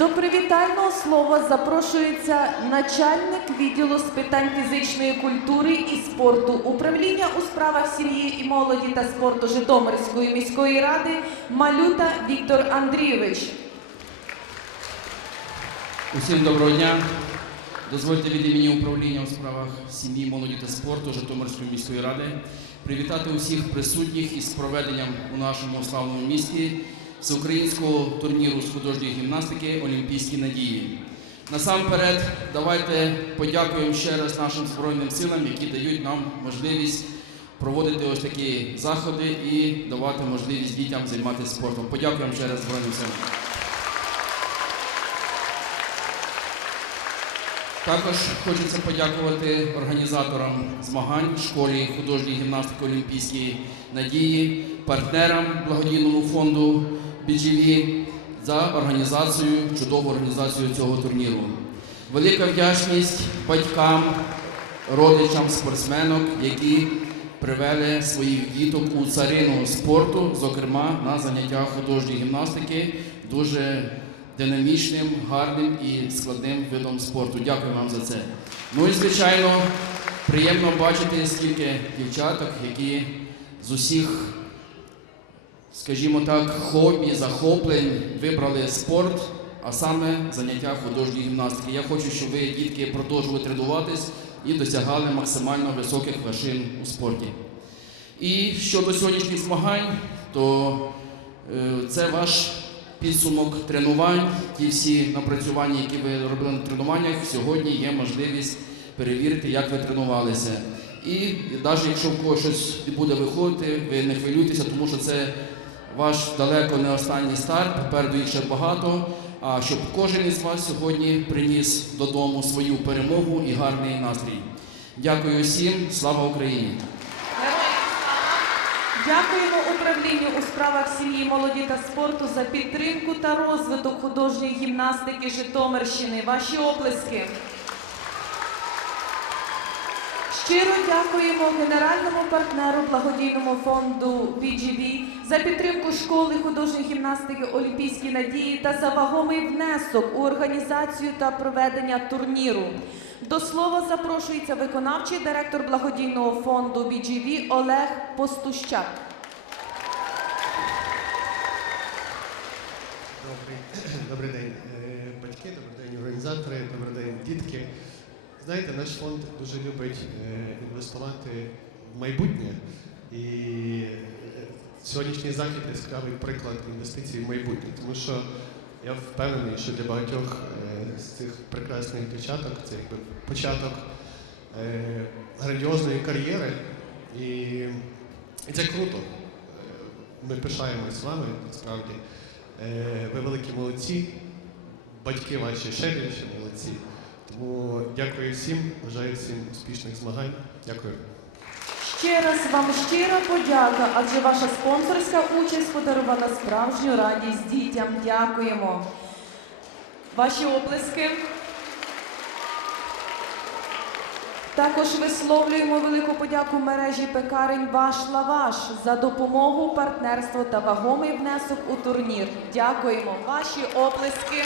До привітального слова запрошується начальник відділу з питань фізичної культури і спорту управління у справах сім'ї і молоді та спорту Житомирської міської ради Малюта Віктор Андрійович. Усім доброго дня. Дозвольте від імені управління у справах сім'ї, молоді та спорту Житомирської міської ради привітати усіх присутніх із проведенням у нашому славному місті всеукраїнського турніру з художньої гімнастики Олімпійські надії. Насамперед, давайте подякуємо ще раз нашим Збройним силам, які дають нам можливість проводити ось такі заходи і давати можливість дітям займатися спортом. Подякуємо ще раз Збройним силам. Також хочеться подякувати організаторам змагань школі художньої гімнастики Олімпійської надії, партнерам благодійному фонду BGV за організацію, чудову організацію цього турніру. Велика вдячність батькам, родичам спортсменок, які привели своїх діток у царину спорту, зокрема на заняття художньої гімнастики. Дуже динамічним, гарним і складним видом спорту. Дякую вам за це. Ну і звичайно, приємно бачити стільки дівчаток, які з усіх, скажімо так, хобі, захоплень вибрали спорт, а саме заняття художньої гімнастики. Я хочу, щоб ви, дітки, продовжували тренуватись і досягали максимально високих вершин у спорті. І щодо сьогоднішніх змагань, то е, це ваш підсумок тренувань. Ті всі напрацювання, які ви робили на тренуваннях, сьогодні є можливість перевірити, як ви тренувалися. І навіть якщо в когось щось буде виходити, ви не хвилюйтеся, тому що це ваш далеко не останній старт, попереду їх ще багато. А щоб кожен із вас сьогодні приніс додому свою перемогу і гарний настрій. Дякую всім, слава Україні! Дякуємо управлінню у справах сім'ї, молоді та спорту за підтримку та розвиток художньої гімнастики Житомирщини. Ваші оплески. Щиро дякуємо генеральному партнеру благодійному фонду BGV за підтримку школи художньої гімнастики Олімпійські надії та за вагомий внесок у організацію та проведення турніру. До слова запрошується виконавчий директор благодійного фонду BGV Олег Постущак. Добрий, добрий день, е, батьки, добрий день, організатори, добрий день, дітки. Знаєте, наш фонд дуже любить е, інвестувати в майбутнє. І е, сьогоднішній захід яскравий приклад інвестицій в майбутнє. Тому що я впевнений, що для багатьох е, з цих прекрасних дівчаток це якби початок грандіозної кар'єри. І, і це круто. Ми пишаємось з вами, насправді. Ви великі молодці, батьки ваші ще більше молодці. Тому дякую всім, бажаю всім успішних змагань. Дякую. Ще раз вам щира подяка, адже ваша спонсорська участь подарувала справжню радість дітям. Дякуємо. Ваші оплески. Також висловлюємо велику подяку мережі пекарень Ваш Лаваш за допомогу, партнерство та вагомий внесок у турнір. Дякуємо. Ваші оплески.